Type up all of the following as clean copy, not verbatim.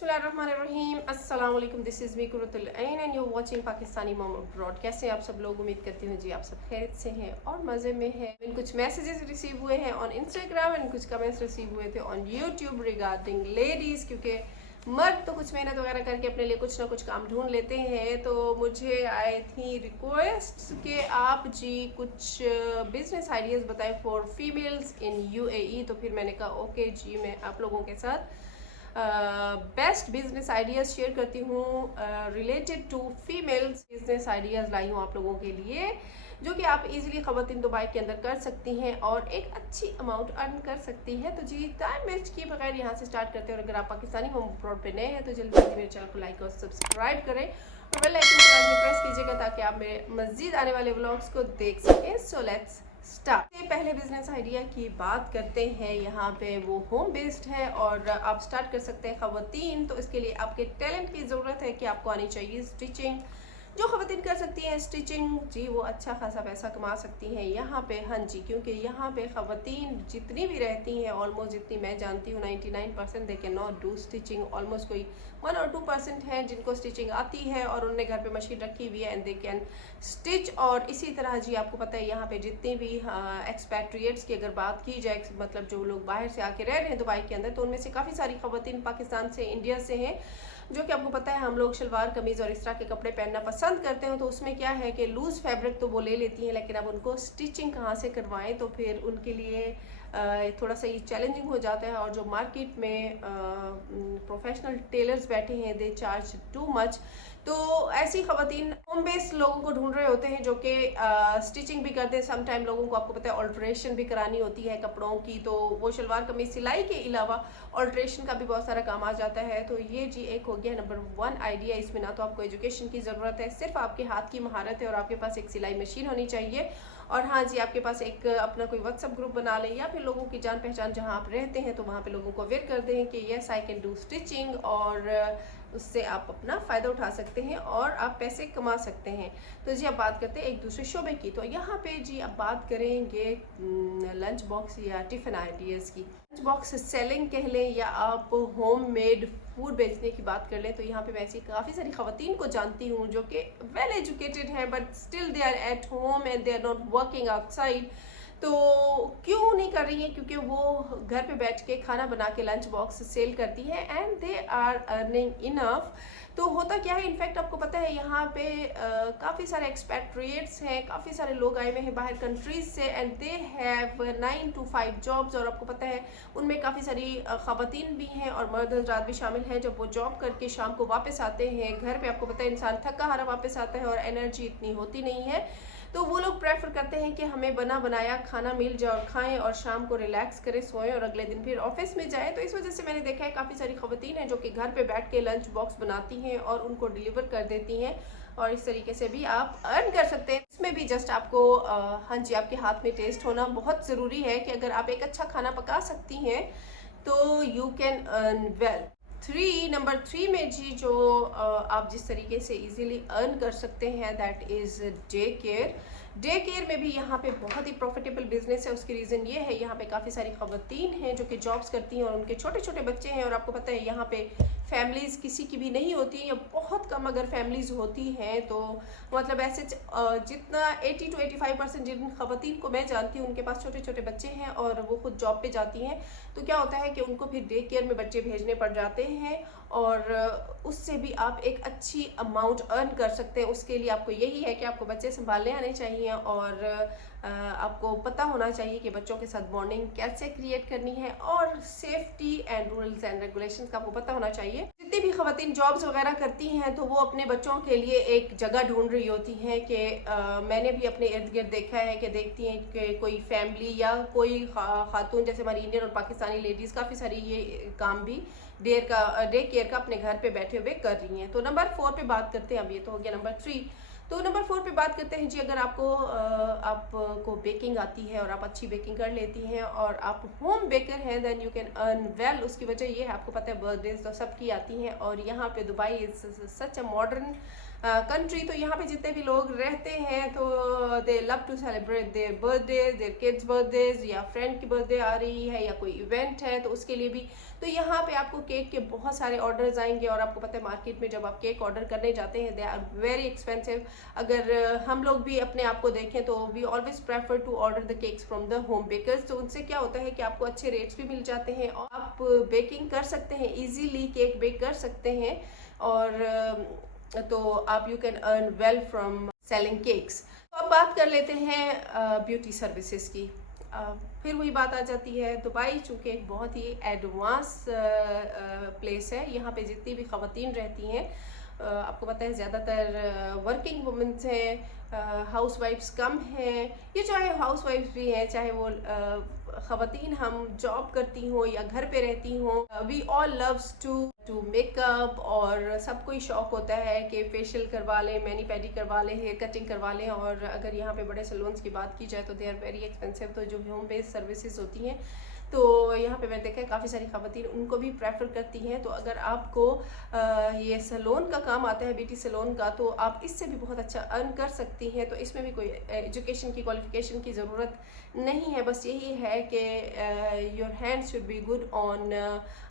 बिस्मिल्लाहिर्रहमानिर्रहीम अस्सलाम वालेकुम। This is me Qurratul Ain and you watching Pakistani mom abroad. कैसे हैं आप सब लोग? उम्मीद करती हूँ जी आप सब खैरियत से हैं और मज़े में हैं। कुछ मैसेजेस रिसीव हुए हैं ऑन इंस्टाग्राम एंड कुछ कमेंट्स रिसीव हुए थे ऑन यूट्यूब रिगार्डिंग लेडीज़, क्योंकि मर्द तो कुछ मेहनत वगैरह करके अपने लिए कुछ ना कुछ काम ढूंढ लेते हैं। तो मुझे आई थी रिक्वेस्ट कि आप जी कुछ बिजनेस आइडियाज़ बताएं फॉर फीमेल्स इन यूएई। तो फिर मैंने कहा ओके जी, मैं आप लोगों के साथ बेस्ट बिजनेस आइडियाज़ शेयर करती हूँ related to females. Business ideas लाई हूँ आप लोगों के लिए जो कि आप इजीली ख़वातीन दुबई के अंदर कर सकती हैं और एक अच्छी अमाउंट अर्न कर सकती हैं। तो जी टाइम वेस्ट किए बगैर यहाँ से स्टार्ट करते हैं। और अगर आप पाकिस्तानी होम अब्रॉड पे नए हैं तो जल्दी जल्दी मेरे चैनल को लाइक और सब्सक्राइब करें और बेल आइकन को प्रेस कीजिएगा ताकि आप मेरे मज़ीद आने वाले व्लॉग्स को देख सकें। So let's start. पहले बिजनेस आइडिया की बात करते हैं। यहाँ पे वो होम बेस्ड है और आप स्टार्ट कर सकते हैं ख़वातीन। तो इसके लिए आपके टैलेंट की ज़रूरत है कि आपको आनी चाहिए स्टिचिंग। जो ख़वातीन कर सकती हैं स्टिचिंग जी वो अच्छा खासा पैसा कमा सकती हैं यहाँ पे। हाँ जी, क्योंकि यहाँ पे ख़वातीन जितनी भी रहती हैं ऑलमोस्ट जितनी मैं जानती हूँ 99% they can not do stitching. Almost कोई 1 और 2% हैं जिनको स्टिचिंग आती है और उन्होंने घर पे मशीन रखी हुई है एंड दे कैन स्टिच। और इसी तरह जी आपको पता है यहाँ पे जितने भी एक्सपैट्रिएट्स की अगर बात की जाए, मतलब जो लोग बाहर से आके रह रहे हैं दुबई के अंदर, तो उनमें से काफ़ी सारी ख़वातीन पाकिस्तान से, इंडिया से हैं। जो कि आपको पता है हम लोग शलवार कमीज़ और इस तरह के कपड़े पहनना पसंद करते हैं। तो उसमें क्या है कि लूज़ फैब्रिक तो वो ले लेती हैं, लेकिन अब उनको स्टिचिंग कहाँ से करवाएं तो फिर उनके लिए थोड़ा सा ये चैलेंजिंग हो जाता है। और जो मार्केट में प्रोफेशनल टेलर्स बैठे हैं दे चार्ज टू मच। तो ऐसी ख़वातीन होम बेस्ड लोगों को ढूंढ रहे होते हैं जो कि स्टिचिंग भी करते हैं। सम टाइम लोगों को आपको पता है ऑल्ट्रेशन भी करानी होती है कपड़ों की, तो वो शलवार कमीज सिलाई के अलावा ऑल्ट्रेशन का भी बहुत सारा काम आ जाता है। तो ये जी एक हो गया नंबर 1 आइडिया। इसमें ना तो आपको एजुकेशन की ज़रूरत है, सिर्फ आपके हाथ की महारत है और आपके पास एक सिलाई मशीन होनी चाहिए। और हाँ जी, आपके पास एक अपना कोई व्हाट्सअप ग्रुप बना लें या फिर लोगों की जान पहचान जहाँ आप रहते हैं तो वहाँ पे लोगों को अवेयर कर दें कि yes I can do stitching, और उससे आप अपना फ़ायदा उठा सकते हैं और आप पैसे कमा सकते हैं। तो जी अब बात करते हैं एक दूसरे शोबे की। तो यहाँ पे जी अब बात करेंगे लंच बॉक्स या टिफ़िन आइडियाज़ की। लंच बॉक्स सेलिंग कह लें या आप होम मेड फूड बेचने की बात कर लें, तो यहाँ पे मैं ऐसी काफ़ी सारी ख़वातीन को जानती हूँ जो कि वेल एजुकेटेड हैं but still they are at home and they are not working outside. तो क्यों नहीं कर रही हैं? क्योंकि वो घर पे बैठ के खाना बना के लंच बॉक्स सेल करती हैं and they are earning enough. तो होता क्या है, इनफैक्ट आपको पता है यहाँ पे काफ़ी सारे एक्सपैट्रिएट्स हैं, काफ़ी सारे लोग आए हुए हैं बाहर कंट्रीज से and they have 9 to 5 jobs. और आपको पता है उनमें काफ़ी सारी ख़वातीन भी हैं और मर्द हज़रात भी शामिल हैं। जब वो जॉब करके शाम को वापस आते हैं घर पे, आपको पता है इंसान थका हारा वापस आता है और एनर्जी इतनी होती नहीं है, तो वो लोग प्रेफर करते हैं कि हमें बना बनाया खाना मिल जाए और खाएं और शाम को रिलैक्स करें, सोएं और अगले दिन फिर ऑफिस में जाएं। तो इस वजह से मैंने देखा है काफ़ी सारी ख़वातीन हैं जो कि घर पे बैठ के लंच बॉक्स बनाती हैं और उनको डिलीवर कर देती हैं और इस तरीके से भी आप अर्न कर सकते हैं। इसमें भी जस्ट आपको हाँ जी आपके हाथ में टेस्ट होना बहुत ज़रूरी है कि अगर आप एक अच्छा खाना पका सकती हैं तो you can earn well. Number 3 में जी जो आप जिस तरीके से इजीली अर्न कर सकते हैं that is day care. Day care में भी यहाँ पे बहुत ही प्रॉफिटेबल बिजनेस है। उसकी रीज़न ये है यहाँ पे काफ़ी सारी ख़वातीन हैं जो कि जॉब्स करती हैं और उनके छोटे छोटे बच्चे हैं। और आपको पता है यहाँ पे फैमिलीज़ किसी की भी नहीं होती या बहुत कम अगर फैमिलीज़ होती हैं, तो मतलब ऐसे जितना 80 to 85% जिन ख़वातीन को मैं जानती हूँ उनके पास छोटे छोटे बच्चे हैं और वो खुद जॉब पे जाती हैं। तो क्या होता है कि उनको फिर डे केयर में बच्चे भेजने पड़ जाते हैं और उससे भी आप एक अच्छी अमाउंट अर्न कर सकते हैं। उसके लिए आपको यही है कि आपको बच्चे संभालने आने चाहिए और आपको पता होना चाहिए कि बच्चों के साथ बॉन्डिंग कैसे क्रिएट करनी है और safety and rules and regulations का आपको पता होना चाहिए। जितनी भी ख़वातीन जॉब्स वगैरह करती हैं तो वो अपने बच्चों के लिए एक जगह ढूंढ रही होती हैं कि मैंने भी अपने इर्द गिर्द देखा है कि देखती हैं कि कोई फैमिली या कोई खातून, जैसे हमारी इंडियन और पाकिस्तानी लेडीज़ काफ़ी सारी ये काम भी डे केयर का अपने घर पे बैठे हुए कर रही हैं। तो नंबर 4 पे बात करते हैं। अब ये तो हो गया नंबर 3। तो नंबर 4 पे बात करते हैं जी अगर आपको बेकिंग आती है और आप अच्छी बेकिंग कर लेती हैं और आप होम बेकर हैं then you can earn well. उसकी वजह ये है आपको पता है बर्थडेज तो सबकी आती हैं और यहाँ पे Dubai is such a modern country. तो यहाँ पे जितने भी लोग रहते हैं तो they love to celebrate their birthday, their kids birthdays, या फ्रेंड की बर्थडे आ रही है या कोई इवेंट है तो उसके लिए भी। तो यहाँ पे आपको केक के बहुत सारे ऑर्डर्स आएंगे, और आपको पता है मार्केट में जब आप केक ऑर्डर करने जाते हैं दे आर वेरी एक्सपेंसिव। अगर हम लोग भी अपने आप को देखें तो we always prefer to order the cakes from the home bakers. तो उनसे क्या होता है कि आपको अच्छे रेट्स भी मिल जाते हैं और आप बेकिंग कर सकते हैं, इजीली केक बेक कर सकते हैं, और तो आप you can earn well from selling cakes. तो अब बात कर लेते हैं ब्यूटी सर्विसेज की। फिर वही बात आ जाती है, दुबई चूँकि एक बहुत ही एडवांस प्लेस है, यहाँ पे जितनी भी ख़वातीन रहती हैं आपको पता है ज़्यादातर वर्किंग वुमेंस हैं, हाउस वाइफ्स कम हैं, ये चाहे हाउस वाइफ्स भी हैं चाहे वो ख़वातीन हम जॉब करती हों या घर पे रहती हों। We all loves to makeup, और सबको ही शौक होता है कि फेशियल करवा लें, मैनी पैडी करवा लें, हेयर कटिंग करवा लें। और अगर यहाँ पे बड़े सैलून्स की बात की जाए तो दे आर वेरी एक्सपेंसिव। तो जो होम बेस्ड सर्विसेज होती हैं तो यहाँ पे मैंने देखा है काफ़ी सारी ख़वातीन उनको भी प्रेफर करती हैं। तो अगर आपको ये सैलून का काम आता है, ब्यूटी सैलून का, तो आप इससे भी बहुत अच्छा अर्न कर सकती हैं। तो इसमें भी कोई एजुकेशन की, क्वालिफिकेशन की ज़रूरत नहीं है, बस यही है कि your hands should be good on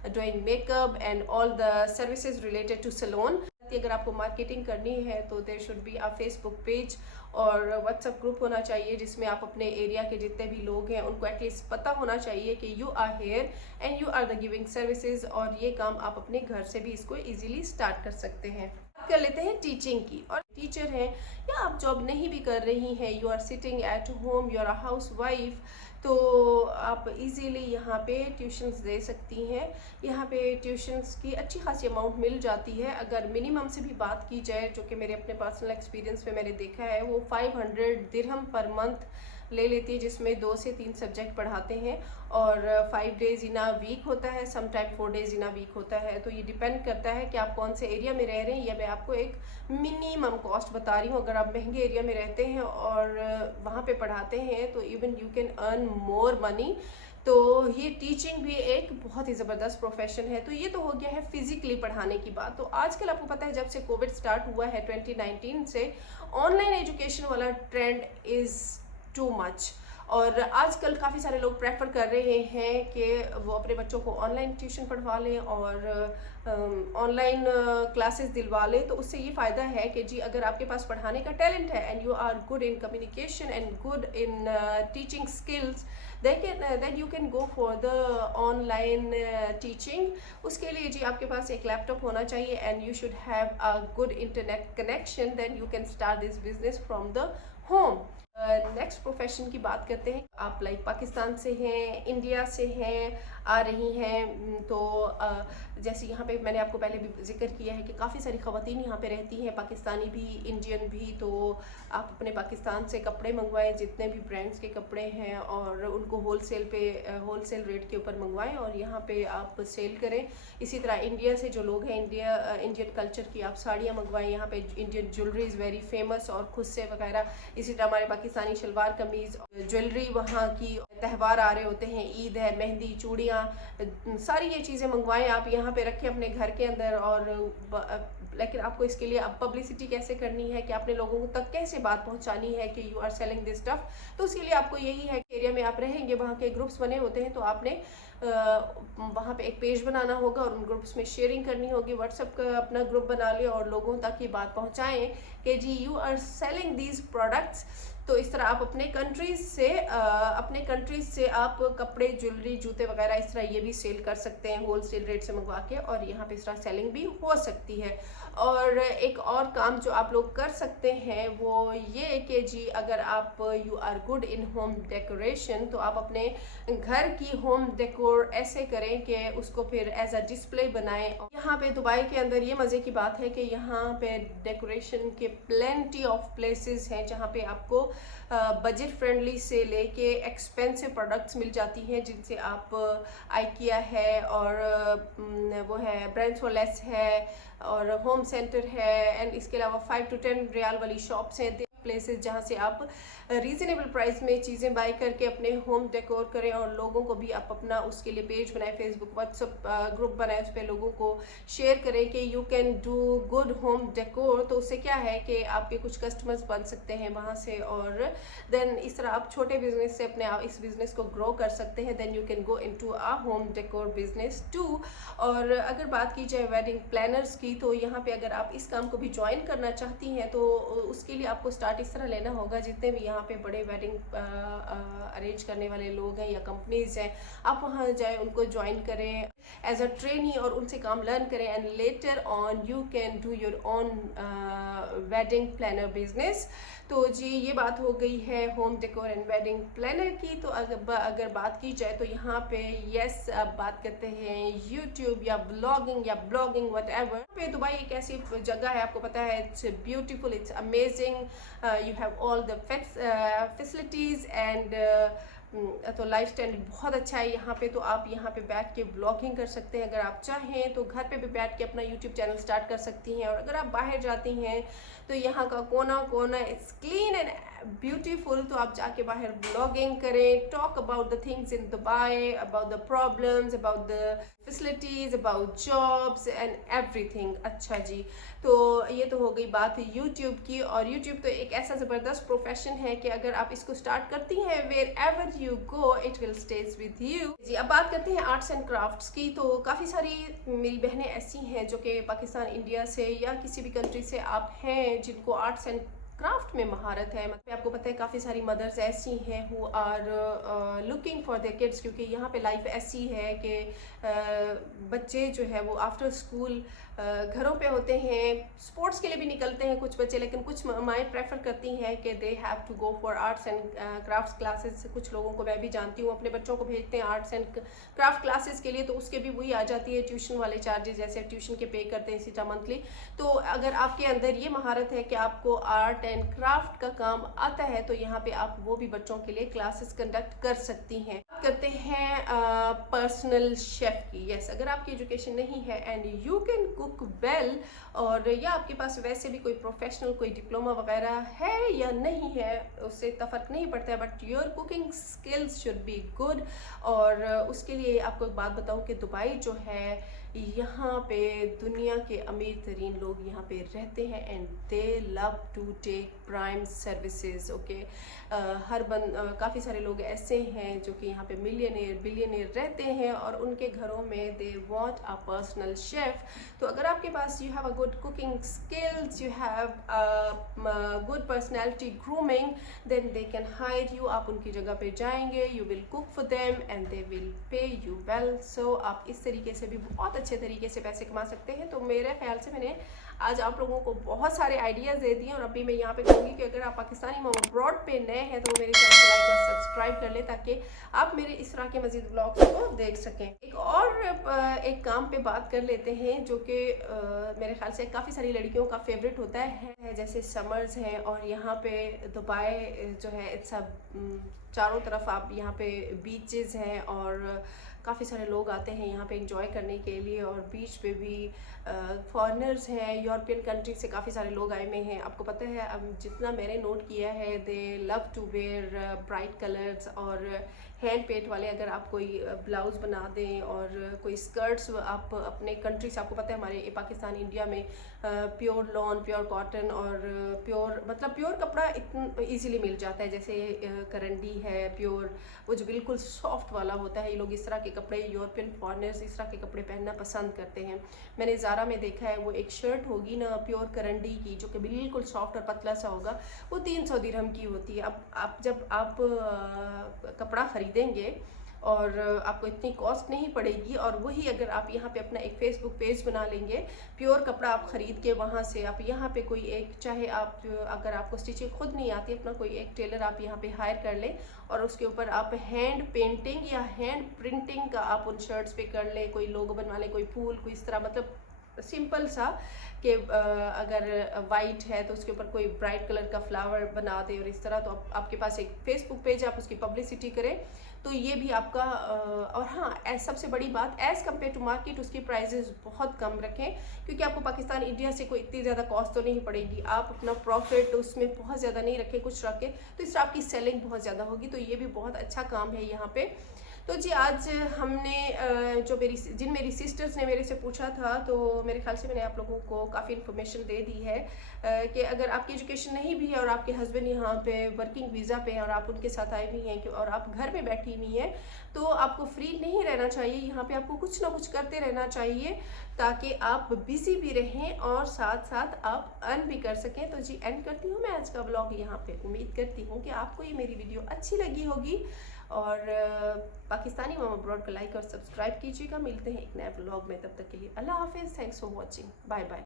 doing makeup and all the services related to salon. अगर आपको मार्केटिंग करनी है तो there should be a Facebook page और व्हाट्सएप ग्रुप होना चाहिए जिसमें आप अपने एरिया के जितने भी लोग हैं उनको एटलीस्ट पता होना चाहिए कि you are here and you are the giving services, और ये काम आप अपने घर से भी इसको इजीली स्टार्ट कर सकते हैं। बात कर लेते हैं टीचिंग की। और टीचर हैं या आप जॉब नहीं भी कर रही हैं, you are sitting at home, you are a house wife, तो आप इजीली यहाँ पे ट्यूशन्स दे सकती हैं। यहाँ पे ट्यूशन्स की अच्छी खासी अमाउंट मिल जाती है। अगर मिनिमम से भी बात की जाए, जो कि मेरे अपने पर्सनल एक्सपीरियंस में मैंने देखा है, वो 500 दिरहम पर मंथ ले लेती है, जिसमें 2 से 3 सब्जेक्ट पढ़ाते हैं, और 5 डेज इन अ वीक होता है, sometime 4 days in a week होता है। तो ये डिपेंड करता है कि आप कौन से एरिया में रह रहे हैं। या मैं आपको एक मिनिमम कॉस्ट बता रही हूँ। अगर आप महंगे एरिया में रहते हैं और वहाँ पे पढ़ाते हैं तो even you can earn more money. तो ये टीचिंग भी एक बहुत ही ज़बरदस्त प्रोफेशन है। तो ये तो हो गया है फिजिकली पढ़ाने की बात। तो आजकल आपको पता है जब से कोविड स्टार्ट हुआ है 2019 से, ऑनलाइन एजुकेशन वाला ट्रेंड इज़ टू मच, और आजकल काफ़ी सारे लोग प्रेफर कर रहे हैं कि वो अपने बच्चों को ऑनलाइन ट्यूशन पढ़वा लें और ऑनलाइन क्लासेस दिलवा लें। तो उससे ये फ़ायदा है कि जी अगर आपके पास पढ़ाने का टैलेंट है and you are good in communication and good in teaching skills, then you can go for the online teaching। उसके लिए जी आपके पास एक लैपटॉप होना चाहिए and you should have a good internet connection, then you can start this business from the home. Next profession की बात करते हैं। आप लाइक पाकिस्तान से हैं, इंडिया से हैं, आ रही हैं, तो जैसे यहाँ पे मैंने आपको पहले भी जिक्र किया है कि काफ़ी सारी ख़वातीन यहाँ पे रहती हैं, पाकिस्तानी भी, इंडियन भी। तो आप अपने पाकिस्तान से कपड़े मंगवाएं, जितने भी ब्रांड्स के कपड़े हैं, और उनको होलसेल रेट के ऊपर मंगवाएं और यहाँ पे आप सेल करें। इसी तरह इंडिया से जो लोग हैं, इंडियन कल्चर की आप साड़ियाँ मंगवाएं। यहाँ पे Indian jewellery is very famous, और खुद से वगैरह। इसी तरह हमारे पाकिस्तानी शलवार कमीज़, ज्वेलरी वहाँ की, त्यौहार आ रहे होते हैं, ईद है, मेहंदी, चूड़ियाँ, सारी ये चीज़ें मंगवाएं, आप यहाँ पे रखें अपने घर के अंदर। और लेकिन आपको इसके लिए अब पब्लिसिटी कैसे करनी है कि आपने लोगों तक कैसे बात पहुँचानी है कि you are selling this stuff. तो उसके लिए आपको यही है कि एरिया में आप रहेंगे, वहाँ के ग्रुप्स बने होते हैं, तो आपने वहाँ पे एक पेज बनाना होगा और उन ग्रुप्स में शेयरिंग करनी होगी। व्हाट्सएप का अपना ग्रुप बना लिया और लोगों तक ये बात पहुँचाएँ कि जी you are selling these products. तो इस तरह आप अपने कंट्रीज से आप कपड़े, ज्वेलरी, जूते वगैरह इस तरह ये भी सेल कर सकते हैं होलसेल रेट से मंगवा के, और यहाँ पे इस तरह सेलिंग भी हो सकती है। और एक और काम जो आप लोग कर सकते हैं वो ये कि जी अगर आप you are good in home decoration, तो आप अपने घर की होम डेकोर ऐसे करें कि उसको फिर एज अ डिस्प्ले बनाएं। यहाँ पे दुबई के अंदर ये मज़े की बात है कि यहाँ पे डेकोरेशन के प्लेंटी ऑफ प्लेसेस हैं जहाँ पे आपको बजट फ्रेंडली से लेके एक्सपेंसिव प्रोडक्ट्स मिल जाती हैं, जिनसे आप आइकिया है और वो है ब्रांड्स फॉर लेस है और होम सेंटर है, एंड इसके अलावा 5 to 10 रियाल वाली शॉप्स हैं। प्लेसेस जहाँ से आप रीज़नेबल प्राइस में चीज़ें बाय करके अपने होम डेकोर करें, और लोगों को भी आप अपना उसके लिए पेज बनाए, फेसबुक व्हाट्सएप ग्रुप बनाए, उस पर लोगों को शेयर करें कि you can do good home decor. तो उससे क्या है कि आपके कुछ कस्टमर्स बन सकते हैं वहाँ से, और देन इस तरह आप छोटे बिजनेस से अपने आप इस बिजनेस को ग्रो कर सकते हैं। Then you can go into a home decor business too. और अगर बात की जाए वेडिंग प्लानर्स की, तो यहाँ पे अगर आप इस काम को भी ज्वाइन करना चाहती हैं तो उसके लिए आपको स्टार्ट इस तरह लेना होगा, जितने भी यहाँ पे बड़े वेडिंग अरेंज करने वाले लोग हैं या कंपनीज हैं, आप वहाँ जाए, उनको ज्वाइन करें एज अ ट्रेनी और उनसे काम लर्न करें, and later on you can do your own wedding planner business. तो जी ये बात हो गई है home decor and wedding planner की। तो अगर बात की जाए तो यहाँ पे यस आप बात करते हैं यूट्यूब या ब्लॉगिंग वट एवर। पे दुबई एक ऐसी जगह है, आपको पता है, it's beautiful, it's amazing, you have all the facilities and तो लाइफ स्टैंडर्ड बहुत अच्छा है यहाँ पे। तो आप यहाँ पे बैठ के ब्लॉगिंग कर सकते हैं, अगर आप चाहें तो घर पे भी बैठ के अपना यूट्यूब चैनल स्टार्ट कर सकती हैं। और अगर आप बाहर जाती हैं तो यहाँ का कोना कोना इट्स क्लीन एंड ब्यूटीफुल, तो आप जाके बाहर ब्लॉगिंग करें, talk about the things in Dubai, about the problems, about the facilities, about jobs and everything. अच्छा जी, तो ये तो हो गई बात यूट्यूब की। और यूट्यूब तो एक ऐसा ज़बरदस्त प्रोफेशन है कि अगर आप इसको स्टार्ट करती हैं, wherever you go it will stay with you. जी अब बात करते हैं आर्ट्स एंड क्राफ्ट्स की। तो काफ़ी सारी मेरी बहनें ऐसी हैं जो कि पाकिस्तान, इंडिया से या किसी भी कंट्री से आप हैं जिनको आर्ट्स एंड क्राफ्ट में महारत है। मतलब आपको पता है काफ़ी सारी मदर्स ऐसी हैं who are looking for their kids, क्योंकि यहाँ पे लाइफ ऐसी है कि बच्चे जो है वो आफ्टर स्कूल घरों पे होते हैं, स्पोर्ट्स के लिए भी निकलते हैं कुछ बच्चे, लेकिन कुछ माएँ प्रेफर करती हैं कि they have to go for arts and crafts classes. कुछ लोगों को मैं भी जानती हूँ अपने बच्चों को भेजते हैं आर्ट्स एंड क्राफ्ट क्लासेस के लिए, तो उसके भी वही आ जाती है ट्यूशन वाले चार्जेस, जैसे ट्यूशन के पे करते हैं इसी तरह मंथली। तो अगर आपके अंदर ये महारत है कि आपको आर्ट एंड क्राफ्ट का काम आता है, तो यहाँ पे आप वो भी बच्चों के लिए क्लासेस कंडक्ट कर सकती हैं। करते हैं पर्सनल शेफ की। यस, अगर आपकी एजुकेशन नहीं है and you can cook well, और या आपके पास वैसे भी कोई प्रोफेशनल कोई डिप्लोमा वगैरह है या नहीं है, उससे इतना फ़र्क नहीं पड़ता है, but your cooking skills should be good. और उसके लिए आपको एक बात बताऊं कि दुबई जो है, यहाँ पे दुनिया के अमीर तरीन लोग यहाँ पे रहते हैं and they love to take prime services. Okay, काफ़ी सारे लोग ऐसे हैं जो कि यहाँ पे मिलियनेयर बिलियनेयर रहते हैं, और उनके घरों में they want a personal chef. तो अगर आपके पास you have a good cooking skills, you have good personality grooming, then they can hire you. आप उनकी जगह पे जाएंगे, you will cook for them and they will pay you well. So आप इस तरीके से भी बहुत अच्छे तरीके से पैसे कमा सकते हैं। तो मेरे ख्याल से मैंने आज आप लोगों को बहुत सारे आइडियाज़ दे दिए, और अभी मैं यहाँ पे कहूँगी कि अगर आप पाकिस्तानी मॉम अब्रॉड पे नए हैं तो मेरे चैनल को लाइक और सब्सक्राइब कर लें, ताकि आप मेरे इस तरह के मज़ीद ब्लॉग्स को देख सकें। एक काम पे बात कर लेते हैं जो कि मेरे ख्याल से काफ़ी सारी लड़कियों का फेवरेट होता है, जैसे समर्स हैं, और यहाँ पे दुबई जो है इट्स चारों तरफ आप यहाँ पे बीचेस हैं, और काफ़ी सारे लोग आते हैं यहाँ पे एंजॉय करने के लिए। और बीच पे भी फॉरेनर्स हैं, यूरोपियन कंट्री से काफ़ी सारे लोग आए हुए हैं। आपको पता है, अब जितना मैंने नोट किया है, they love to wear bright colours और हैंड पेंट वाले। अगर आप कोई ब्लाउज़ बना दें और कोई स्कर्ट्स आप अपने कंट्री से, आपको पता है हमारे पाकिस्तान इंडिया में प्योर लॉन, प्योर कॉटन और प्योर कपड़ा इतना ईजीली मिल जाता है, जैसे करंडी है प्योर, वो जो बिल्कुल सॉफ्ट वाला होता है। ये लोग इस तरह के कपड़े, यूरोपियन फॉरेनर्स इस तरह के कपड़े पहनना पसंद करते हैं। मैंने ज़ारा में देखा है, वो एक शर्ट होगी ना प्योर करंडी की, जो कि बिल्कुल सॉफ्ट और पतला सा होगा, वो 300 दिरहम की होती है। अब जब आप कपड़ा खरीदेंगे और आपको इतनी कॉस्ट नहीं पड़ेगी, और वही अगर आप यहाँ पे अपना एक फेसबुक पेज बना लेंगे, प्योर कपड़ा आप ख़रीद के वहाँ से आप यहाँ पे कोई एक, चाहे आप अगर आपको स्टिचिंग खुद नहीं आती, अपना कोई एक टेलर आप यहाँ पे हायर कर लें, और उसके ऊपर आप हैंड पेंटिंग या हैंड प्रिंटिंग का आप उन शर्ट्स पे कर लें, कोई लोगो बनवा लें, कोई फूल, कोई इस तरह, मतलब सिंपल सा कि अगर वाइट है तो उसके ऊपर कोई ब्राइट कलर का फ्लावर बना दे और इस तरह। तो आपके पास एक फेसबुक पेज है, आप उसकी पब्लिसिटी करें तो ये भी आपका और हाँ, सबसे बड़ी बात, एज़ कम्पेयर टू मार्केट उसकी प्राइजेस बहुत कम रखें, क्योंकि आपको पाकिस्तान इंडिया से कोई इतनी ज़्यादा कॉस्ट तो नहीं पड़ेगी। आप अपना प्रॉफिट उसमें बहुत ज़्यादा नहीं रखें, कुछ रखें तो इससे आपकी सेलिंग बहुत ज़्यादा होगी। तो ये भी बहुत अच्छा काम है यहाँ पे। तो जी आज हमने जो मेरी सिस्टर्स ने मेरे से पूछा था, तो मेरे ख्याल से मैंने आप लोगों को काफ़ी इन्फॉर्मेशन दे दी है कि अगर आपकी एजुकेशन नहीं भी है और आपके हस्बैंड यहाँ पे वर्किंग वीज़ा पे हैं और आप उनके साथ आए हुई हैं और आप घर में बैठी हुई हैं, तो आपको फ्री नहीं रहना चाहिए। यहाँ पे आपको कुछ ना कुछ करते रहना चाहिए ताकि आप बिजी भी रहें और साथ साथ आप अर्न भी कर सकें। तो जी एंड करती हूँ मैं आज का व्लॉग यहाँ पे। उम्मीद करती हूँ कि आपको ये मेरी वीडियो अच्छी लगी होगी और पाकिस्तानी मॉम अब्रॉड को लाइक और सब्सक्राइब कीजिएगा। मिलते हैं एक नए व्लॉग में, तब तक के लिए अल्लाह हाफिज़। Thanks for watching, bye bye.